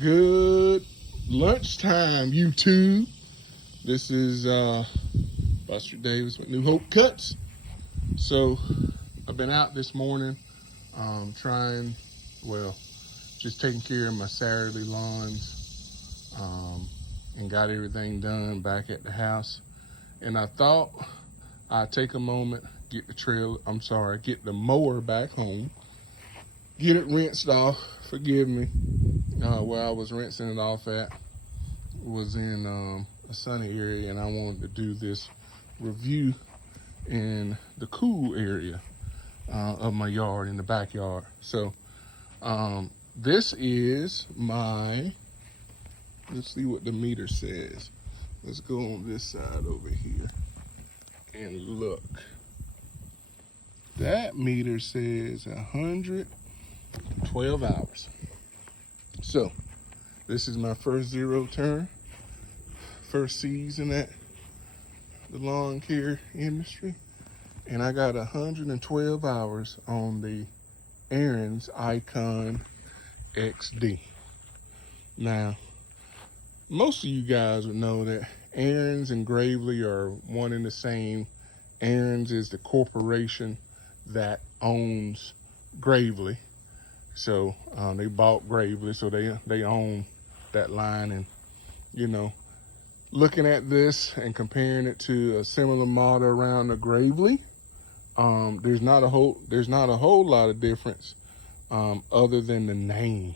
Good lunchtime, YouTube. This is Buster Davis with New Hope Cuts. So I've been out this morning just taking care of my Saturday lawns and got everything done back at the house. And I thought I'd take a moment, get the mower back home, get it rinsed off. Forgive me. Where I was rinsing it off at was in a sunny area, and I wanted to do this review in the cool area of my yard, in the backyard. So this is my, let's see what the meter says. Let's go on this side over here and look. That meter says 112 hours. So this is my first zero turn, first season at the lawn care industry, and I got 112 hours on the Ariens XD. Now, most of you guys would know that Ariens and Gravely are one and the same. Ariens is the corporation that owns Gravely. So they bought Gravely, so they own that line. And you know, looking at this and comparing it to a similar model around the Gravely, there's not a whole lot of difference other than the name,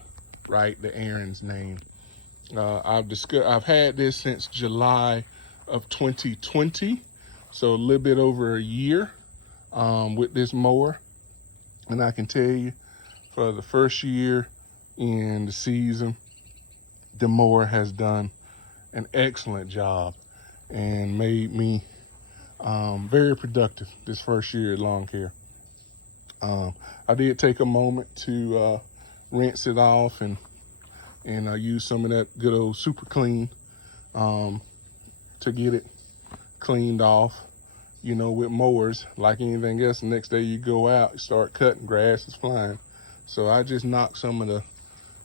right? The Ariens name. I've had this since July of 2020, so a little bit over a year with this mower, and I can tell you, for the first year in the season, the mower has done an excellent job and made me very productive this first year at lawn care. I did take a moment to rinse it off and I used some of that good old super clean to get it cleaned off. You know, with mowers, like anything else, the next day you go out, you start cutting, grass is flying. So I just knocked some of the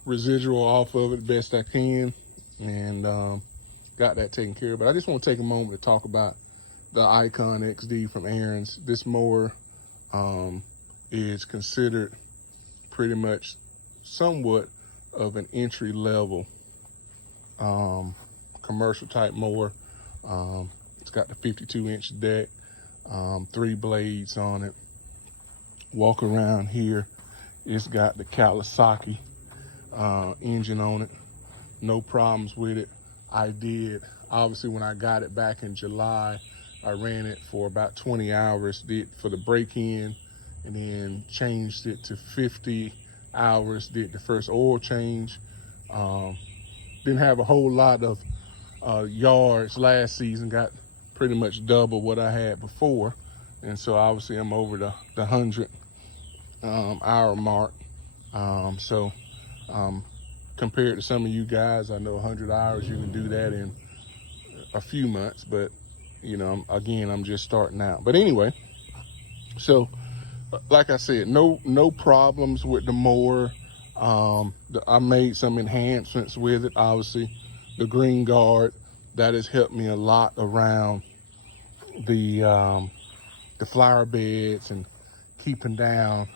residual off of it best I can and got that taken care of. But I just want to take a moment to talk about the Icon XD from Ariens. This mower is considered pretty much somewhat of an entry level commercial type mower. It's got the 52-inch deck, 3 blades on it. Walk around here, it's got the Kawasaki engine on it. No problems with it. Obviously when I got it back in July, I ran it for about 20 hours, did for the break-in, and then changed it to 50 hours, did the first oil change. Didn't have a whole lot of yards last season, got pretty much double what I had before. And so obviously I'm over the 100 hour mark. Compared to some of you guys, I know 100 hours, you can do that in a few months, but you know, again, I'm just starting out. But anyway, so like I said, no problems with the mower. I made some enhancements with it. Obviously, the green guard, that has helped me a lot around the flower beds and keeping down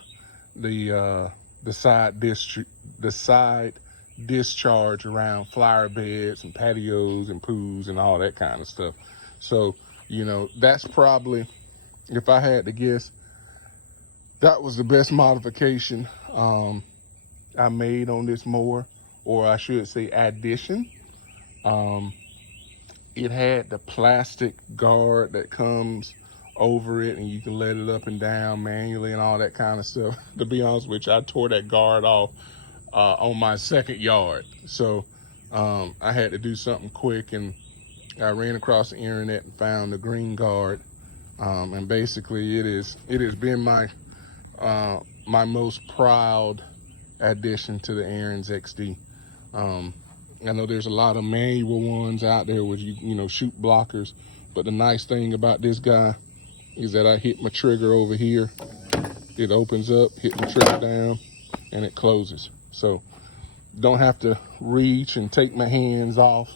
the side discharge around flower beds and patios and pools and all that kind of stuff. So, you know, that's probably, if I had to guess, that was the best modification I made on this mower, or I should say addition. It had the plastic guard that comes over it and you can let it up and down manually and all that kind of stuff. To be honest with you, I tore that guard off on my second yard. So I had to do something quick, and I ran across the internet and found the green guard. And basically it has been my most proud addition to the Ariens XD. I know there's a lot of manual ones out there with you know, shoot blockers, but the nice thing about this guy is that I hit my trigger over here, it opens up, hit the trigger down, and it closes. So don't have to reach and take my hands off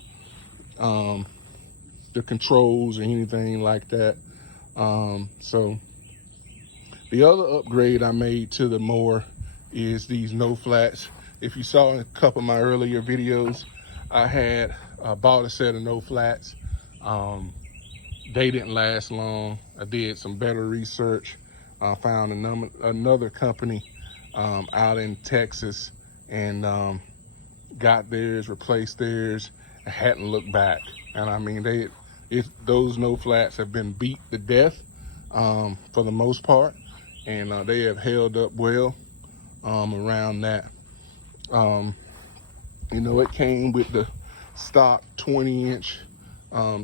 the controls or anything like that. So the other upgrade I made to the mower is these no flats. If you saw in a couple of my earlier videos, I had bought a set of no flats. They didn't last long. I did some better research. I found another company out in Texas, and got theirs, replaced theirs, and hadn't looked back. And I mean, those no flats have been beat to death for the most part, and they have held up well around that. You know, it came with the stock 20-inch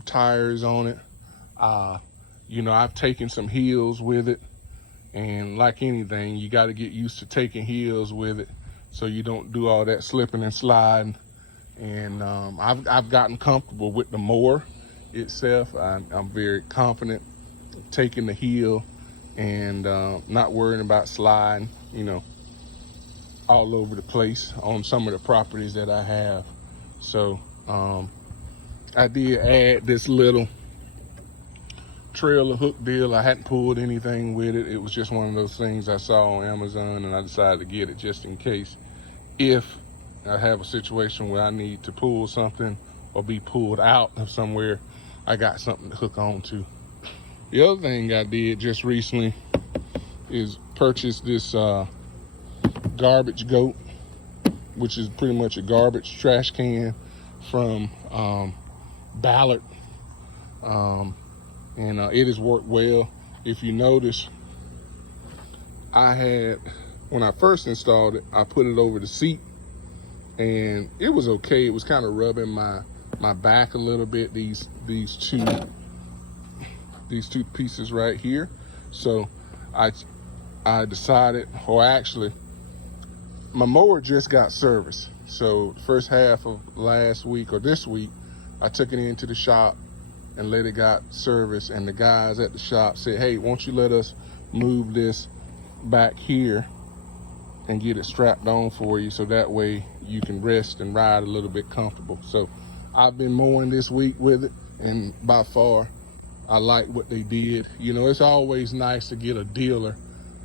tires on it. You know, I've taken some hills with it, and like anything, you got to get used to taking hills with it so you don't do all that slipping and sliding. And I've gotten comfortable with the mower itself. I'm very confident taking the hill and not worrying about sliding, you know, all over the place on some of the properties that I have. So I did add this little trailer hook deal. I hadn't pulled anything with it. It was just one of those things I saw on Amazon, and I decided to get it just in case if I have a situation where I need to pull something or be pulled out of somewhere, I got something to hook on to. The other thing I did just recently is purchase this garbage goat, which is pretty much a garbage trash can from Ballard. And it has worked well. If you notice, when I first installed it, I put it over the seat, and it was okay. It was kind of rubbing my back a little bit, these two pieces right here. So I decided, or actually, my mower just got serviced. So the first half of last week or this week, I took it into the shop and let it got service, and the guys at the shop said, hey, won't you let us move this back here and get it strapped on for you, so that way you can rest and ride a little bit comfortable. So I've been mowing this week with it, and by far I like what they did. You know, it's always nice to get a dealer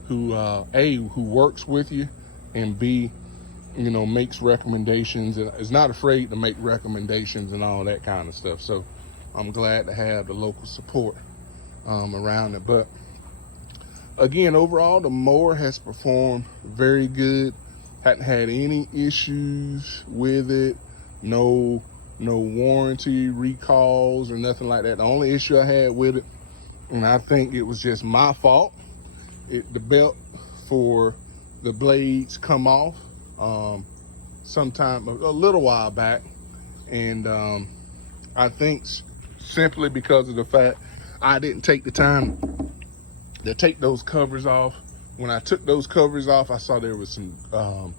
who A, who works with you, and B, you know, makes recommendations and is not afraid to make recommendations and all that kind of stuff. So I'm glad to have the local support around it. But again, overall, the mower has performed very good. Hadn't had any issues with it. No warranty recalls or nothing like that. The only issue I had with it, and I think it was just my fault, the belt for the blades come off sometime a little while back, and I think simply because of the fact I didn't take the time to take those covers off. When I took those covers off, I saw there was some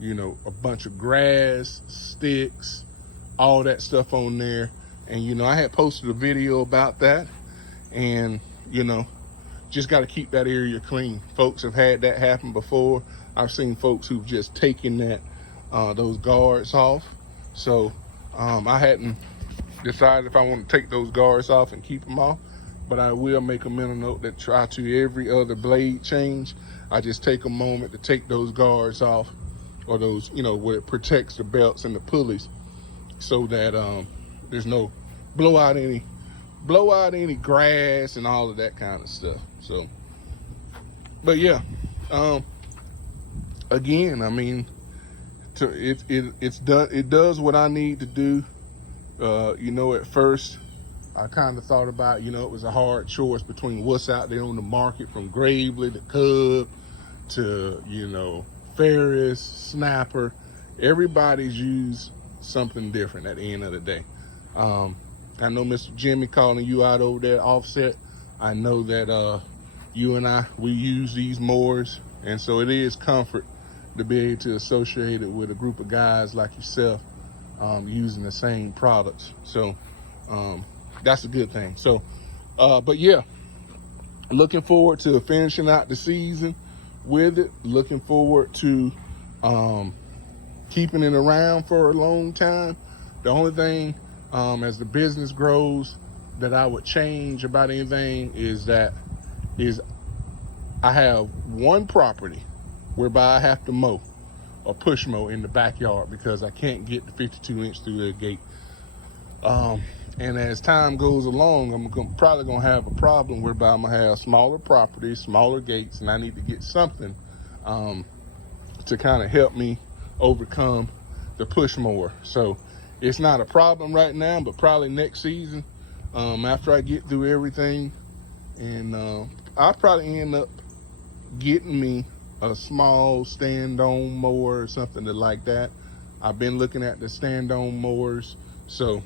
you know, a bunch of grass, sticks, all that stuff on there. And you know, I had posted a video about that, and you know, just got to keep that area clean. Folks have had that happen before. I've seen folks who've just taken that those guards off. So I hadn't decided if I want to take those guards off and keep them off, but I will make a mental note that try to every other blade change, I just take a moment to take those guards off, or those, you know, where it protects the belts and the pulleys, so that there's no blow out any grass and all of that kind of stuff. So, but yeah, again, I mean, it does what I need to do. You know, at first I kind of thought about, you know, it was a hard choice between what's out there on the market, from Gravely to Cub to, you know, Ferris, Snapper. Everybody's used something different at the end of the day. I know Mr. Jimmy calling you out over there, Offset. I know that you and we use these mowers, and so it is comfort to be able to associate it with a group of guys like yourself using the same products. So that's a good thing. So but yeah, looking forward to finishing out the season with it. Looking forward to keeping it around for a long time. The only thing, as the business grows, that I would change about anything is I have one property whereby I have to mow or push mow in the backyard because I can't get the 52-inch through the gate. And as time goes along, I'm probably gonna have a problem whereby I'm gonna have smaller properties, smaller gates, and I need to get something to kind of help me overcome the push mower. So it's not a problem right now, but probably next season, after I get through everything, and I'll probably end up getting me a small stand-on mower or something like that. I've been looking at the stand-on mowers, so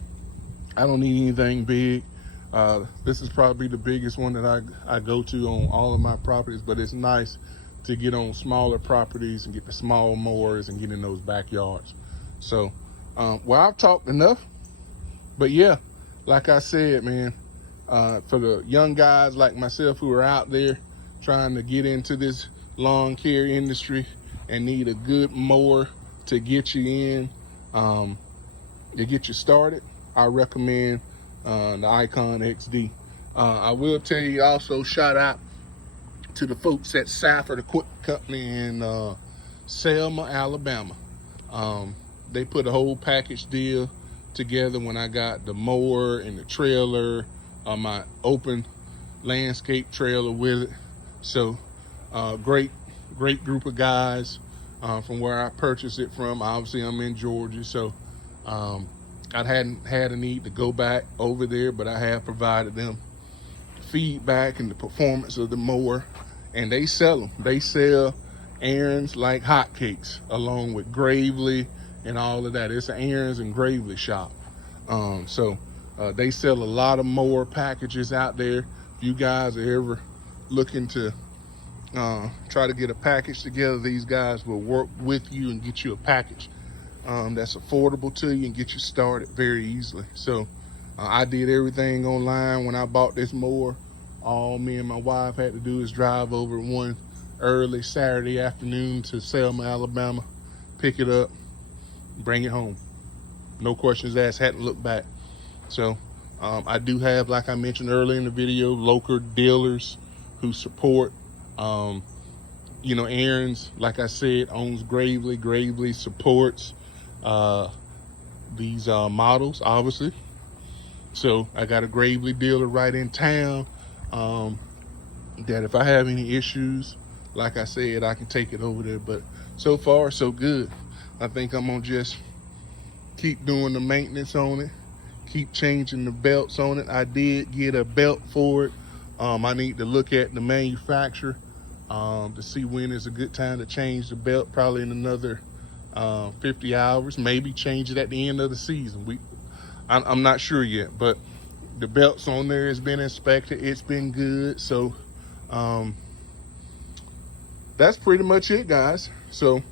I don't need anything big. This is probably the biggest one that I go to on all of my properties, but it's nice to get on smaller properties and get the small mowers and get in those backyards. So, well, I've talked enough, but yeah, like I said, man, for the young guys like myself who are out there trying to get into this lawn care industry and need a good mower to get you in, to get you started, I recommend the Ariens XD. I will tell you also, shout out to the folks at Safford Equipment Company in Selma, Alabama. They put a whole package deal together when I got the mower and the trailer, my open landscape trailer with it. So great group of guys from where I purchased it from. Obviously, I'm in Georgia, so I hadn't had a need to go back over there, but I have provided them feedback and the performance of the mower, and they sell them. They sell Ariens like hotcakes, along with Gravely and all of that. It's an Ariens and Gravely shop. So they sell a lot of mower packages out there. If you guys are ever looking to try to get a package together, these guys will work with you and get you a package that's affordable to you and get you started very easily. So I did everything online when I bought this mower. All me and my wife had to do is drive over one early Saturday afternoon to Selma, Alabama, pick it up, bring it home. No questions asked, hadn't looked back. So I do have, like I mentioned earlier in the video, local dealers who support. You know, Ariens, like I said, owns Gravely. Gravely supports these models, obviously. So I got a Gravely dealer right in town that if I have any issues, like I said, I can take it over there. But so far, so good. I think I'm gonna just keep doing the maintenance on it, keep changing the belts on it. I did get a belt for it. I need to look at the manufacturer to see when is a good time to change the belt, probably in another 50 hours, maybe change it at the end of the season. I'm not sure yet, but the belts on there has been inspected. It's been good. So that's pretty much it, guys. So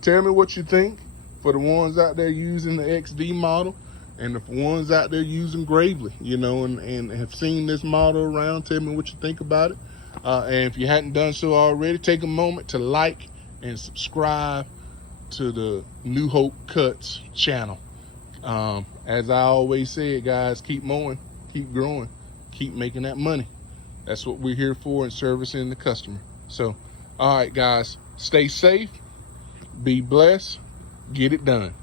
tell me what you think for the ones out there using the XD model and the ones out there using Gravely, you know, and have seen this model around. Tell me what you think about it. And if you hadn't done so already, take a moment to like and subscribe to the New Hope Cuts channel. As I always say, guys, keep mowing, keep growing, keep making that money. That's what we're here for, in servicing the customer. So, all right, guys, stay safe, be blessed, get it done.